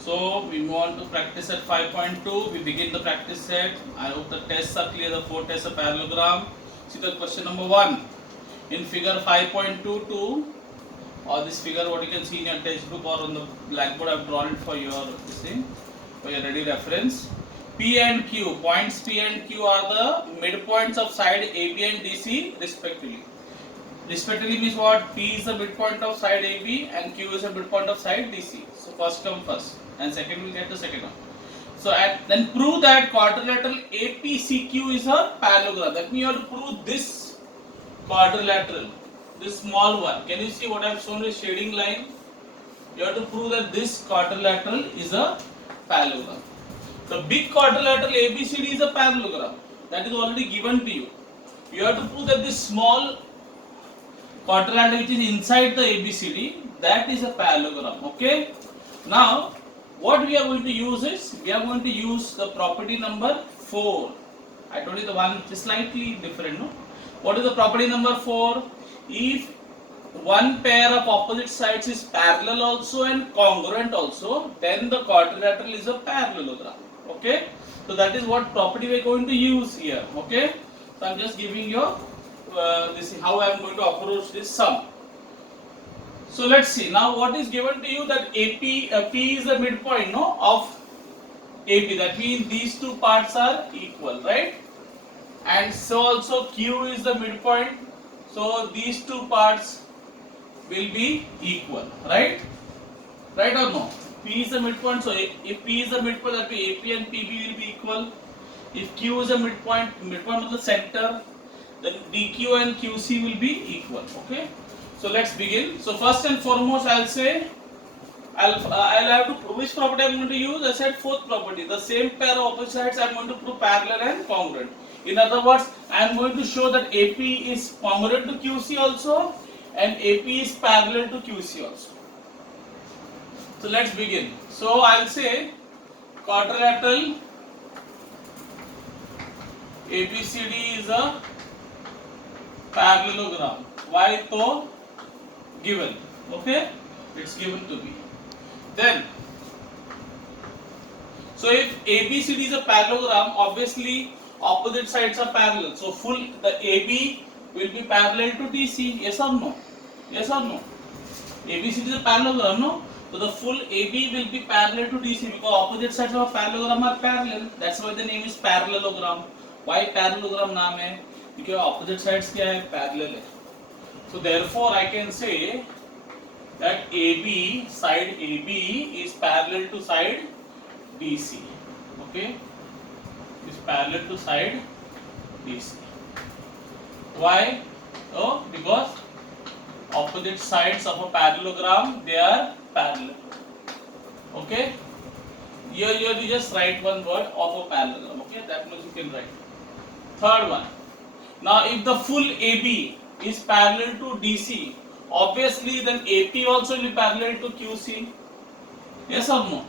So we move on to practice set 5.2. We begin the practice set. I hope the tests are clear. The 4 tests are parallelogram. See the question number 1. In figure 5.22, or this figure what you can see in your textbook or on the blackboard, I have drawn it for your ready reference. P and Q, points P and Q are the midpoints of side AB and DC respectively. Respectively means what? P is the midpoint of side AB and Q is the midpoint of side DC. So first come first and second will get the second one. So then prove that quadrilateral APCQ is a parallelogram. That means you have to prove this quadrilateral, this small one. Can you see what I have shown with shading line? You have to prove that this quadrilateral is a parallelogram. The big quadrilateral ABCD is a parallelogram. That is already given to you. You have to prove that this small quadrilateral which is inside the ABCD, that is a parallelogram. Okay. Now, what we are going to use is, we are going to use the property number 4. I told you the one is slightly different. No? What is the property number 4? If one pair of opposite sides is parallel also and congruent also, then the quadrilateral is a parallelogram. Okay. So that is what property we are going to use here. Okay. So I am just giving you this is how I am going to approach this sum. So let's see now what is given to you, that P is the midpoint of AB. That means these two parts are equal, right? And so also Q is the midpoint. So these two parts will be equal, right? Right or no? P is the midpoint. So if P is the midpoint, that means AP and PB will be equal. If Q is the midpoint of the center, then DQ and QC will be equal. Okay. So let's begin. So first and foremost, I'll say I'll have to prove which property I'm going to use. I said fourth property. The same pair of opposite sides I'm going to prove parallel and congruent. In other words, I'm going to show that AP is congruent to QC also and AP is parallel to QC also. So let's begin. So I'll say quadrilateral ABCD is a parallelogram. Why? So given. Okay, it's given to me. Then, so if ABCD is a parallelogram, obviously opposite sides are parallel. So the AB will be parallel to DC. Yes or no? Yes or no? ABCD is a parallelogram, no? So the full AB will be parallel to DC because opposite sides of a parallelogram are parallel. That's why the name is parallelogram. Why parallelogram नाम है? Because opposite sides क्या है? Parallel है. So therefore I can say that AB, side AB is parallel to side BC. Okay, is parallel to side BC. Why? Oh, because opposite sides of a parallelogram, they are parallel. Okay, here you just write one word of a parallelogram. Okay, that much you can write. Third one. Now if the full AB is parallel to DC, obviously then AP also will be parallel to QC. Yes or no?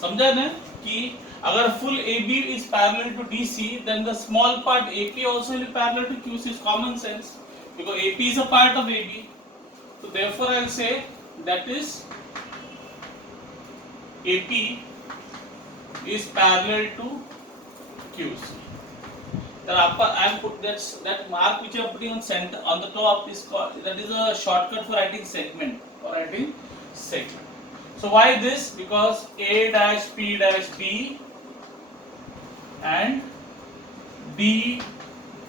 समझा ना कि अगर full AB is parallel to DC, then the small part AP also will be parallel to QC. Is common sense because AP is a part of AB. So therefore I will say that is AP is parallel to QC. That mark which you are putting on center on the top is called, that is a shortcut for writing segment. So why this? Because A dash P dash B and B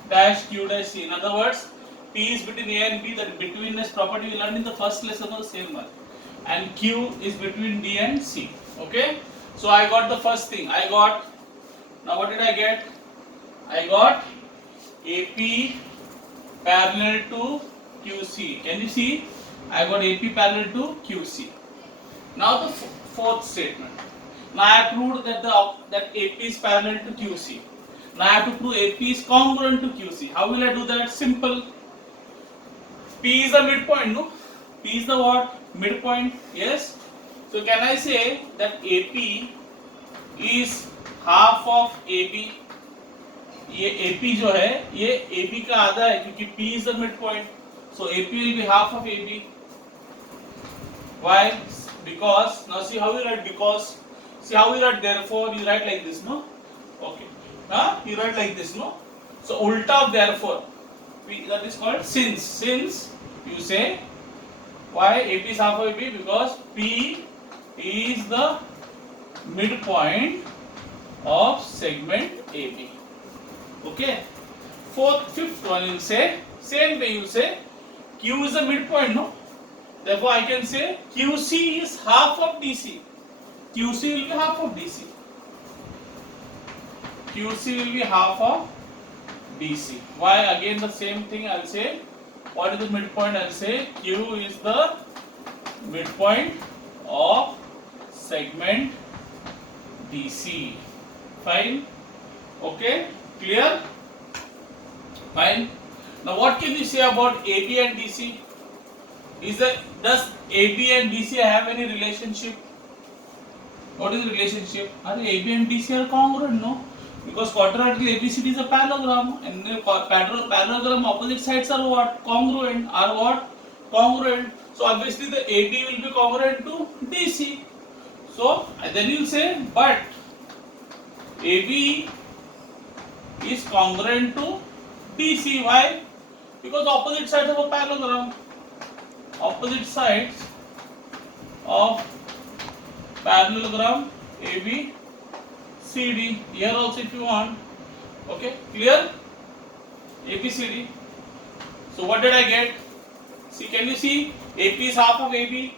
dash Q dash C. In other words, P is between A and B. That betweenness property we learned in the first lesson of the same one. And Q is between D and C. Okay. So I got the first thing. Now what did I get? I got AP parallel to QC. Can you see? I got AP parallel to QC. Now the fourth statement. Now I have proved that AP is parallel to QC. Now I have to prove AP is congruent to QC. How will I do that? Simple. P is the midpoint, no? P is the what? Midpoint. Yes. So can I say that AP is half of AB? ये AP जो है ये AB का आधा है क्योंकि P is the midpoint. So AP will be half of AB. Why? because, now see how you write because, see how you write therefore, you write like this, no? Okay. You write like this, no? So ulta of therefore, that is called since you say why AP is half of AB, because P is the midpoint of segment AB. Okay. Fifth one, you will say same way, you will say Q is the midpoint, no? Therefore I can say QC is half of DC. QC will be half of DC. QC will be half of DC. Why? Again the same thing, I will say what is the midpoint? I will say Q is the midpoint of segment DC. Fine. Okay. Clear? Fine. Now what can you say about AB and DC? Does AB and DC have any relationship? What is the relationship? Are AB and DC are congruent? No. Because quadrilateral ABCD is a parallelogram, and the parallelogram opposite sides are what? Congruent. Are what? Congruent. So obviously the AB will be congruent to DC. So then you will say, but AB is congruent to DC. Why? Because opposite sides of a parallelogram. Opposite sides of parallelogram AB CD. Here also if you want. Okay, clear? ABCD. So what did I get? See, can you see? AP is half of AB,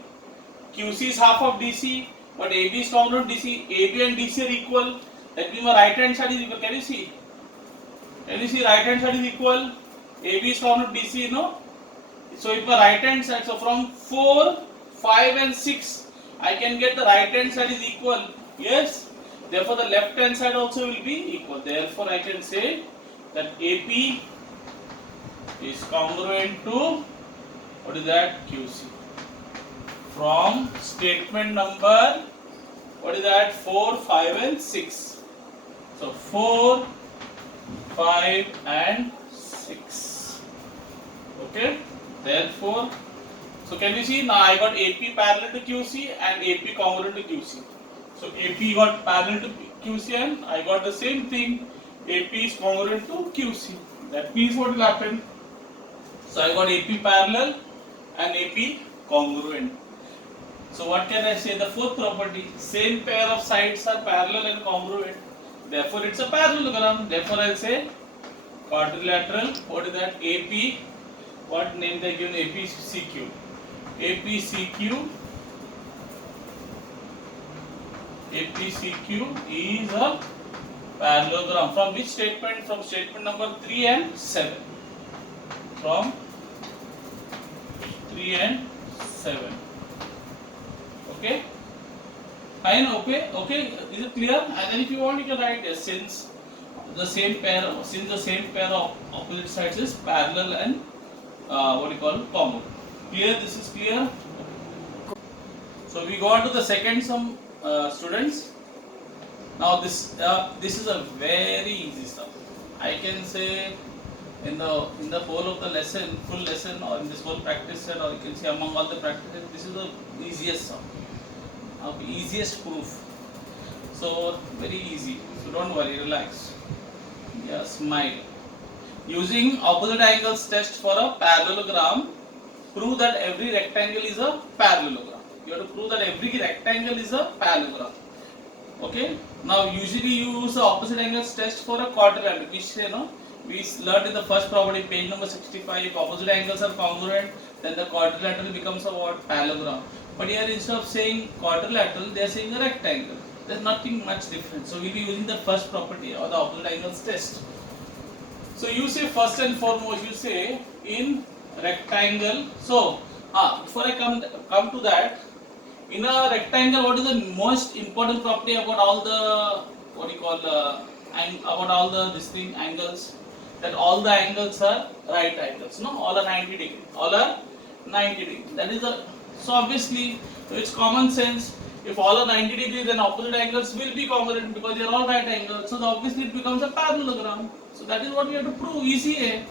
QC is half of DC, but AB is congruent to DC. AB and DC are equal. That means my right hand side is equal. Can you see? Can you see right hand side is equal? AB is congruent to DC, no? So if my right hand side, so from 4, 5 and 6, I can get the right hand side is equal. Yes? Therefore the left hand side also will be equal. Therefore I can say that AP is congruent to, what is that? QC. From statement number, what is that? 4, 5 and 6. So 4, 5 and 6. Okay? Therefore, so can we see now I got AP parallel to QC and AP congruent to QC. So AP got parallel to QC and I got the same thing, AP is congruent to QC. That means what will happen? So I got AP parallel and AP congruent. So what can I say? The fourth property, same pair of sides are parallel and congruent. Therefore it's a parallelogram. Therefore I will say quadrilateral. What is that? AP. What name they given? APCQ. APCQ. APCQ is a parallelogram. From which statement? From statement number 3 and 7. From 3 and 7. Okay? Fine, okay? Okay, is it clear? And then if you want, you can write yes, since the same pair of opposite sides is parallel and what you call common. Clear? This is clear? So we go on to the second sum, students. Now this is a very easy sum. I can say in the whole of the lesson, full lesson, or in this whole practice set, or you can say among all the practices, this is the easiest sum. Easiest proof. So very easy. So don't worry, relax. Yeah, smile. Using opposite angles test for a parallelogram, prove that every rectangle is a parallelogram. You have to prove that every rectangle is a parallelogram. Okay. Now usually you use the opposite angles test for a quadrilateral, which we learned in the first property, page number 65. If opposite angles are congruent, then the quadrilateral becomes a what? Parallelogram. But here instead of saying quadrilateral, they are saying a rectangle. There is nothing much different. So we will be using the first property or the opposite angles test. So you say first and foremost, you say in rectangle. So before I come to that, in a rectangle, what is the most important property about all the about all the angles? That all the angles are right angles. No, all are 90 degree. All are 90 degree. That is so obviously it's common sense. If all are 90 degree, then opposite angles will be congruent because they are all right angles. So obviously it becomes a parallelogram. So that is what we have to prove. Easy.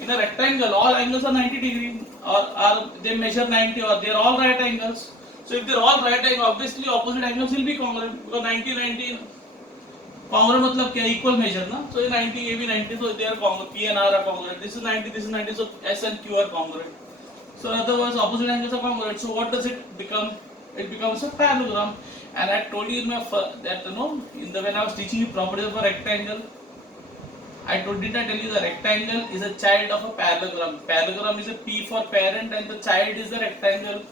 In a rectangle, all angles are 90 degree, or they measure 90, or they are all right angles. So if they're all right angle, obviously opposite angles will be congruent because 90 90 congruent मतलब क्या equal measure ना. So 90 A B 90, so they are congruent. P and R are congruent. This is 90, this is 90, so S and Q are congruent. So in other words, opposite angles are congruent. So what does it become? It becomes a parallelogram. And I told you in my that when I was teaching you properties of a rectangle, did I tell you the rectangle is a child of a parallelogram. Parallelogram is a P for parent and the child is the rectangle.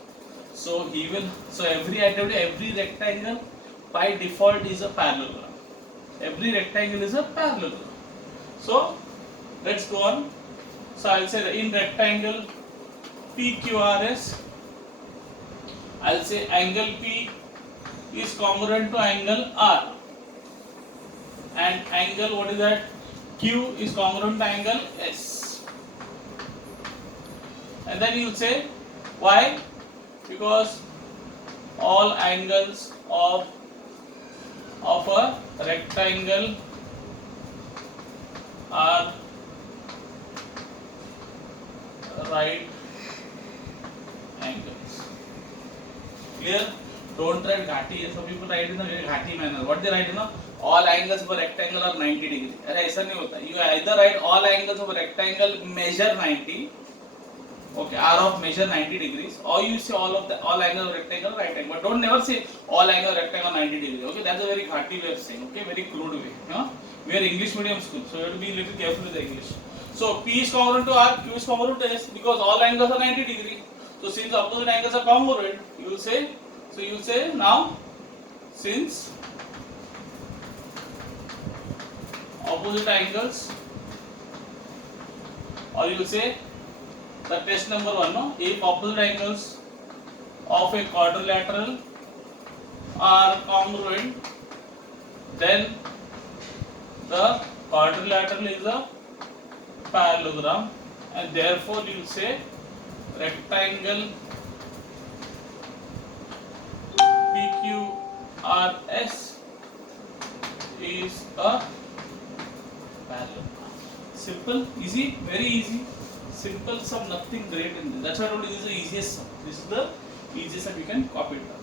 So every rectangle by default is a parallelogram. Every rectangle is a parallelogram. So let's go on. So I'll say that in rectangle PQRS, I'll say angle P is congruent to angle R, and angle, what is that? Q is congruent to angle S. And then you'll say why? Because all angles of a rectangle are right angles. Clear? Don't write ghati. Some people write in a very ghati manner. What they write, all angles of a rectangle are 90 degrees. अरे ऐसा नहीं होता. You either write all angles of a rectangle measure 90, okay, are of measure 90 degrees, or you say all angles of rectangle right angle. But don't never say all angles of rectangle 90 degrees. Okay, that's a very ghati way of saying. Okay, very crude way. We are English medium school, so you have to be a little careful with the English. So P is congruent to R, Q is congruent to S because all angles are 90 degrees. So since opposite angles are congruent, you will say now since opposite angles, or you will say the test number 1, no? If opposite angles of a quadrilateral are congruent, then the quadrilateral is a parallelogram, and therefore you will say rectangle PQRS is a parallelogram. Simple, easy, very easy. Simple sum, nothing great in this. That's why I told you this is the easiest sum. This is the easiest sum, you can copy it down.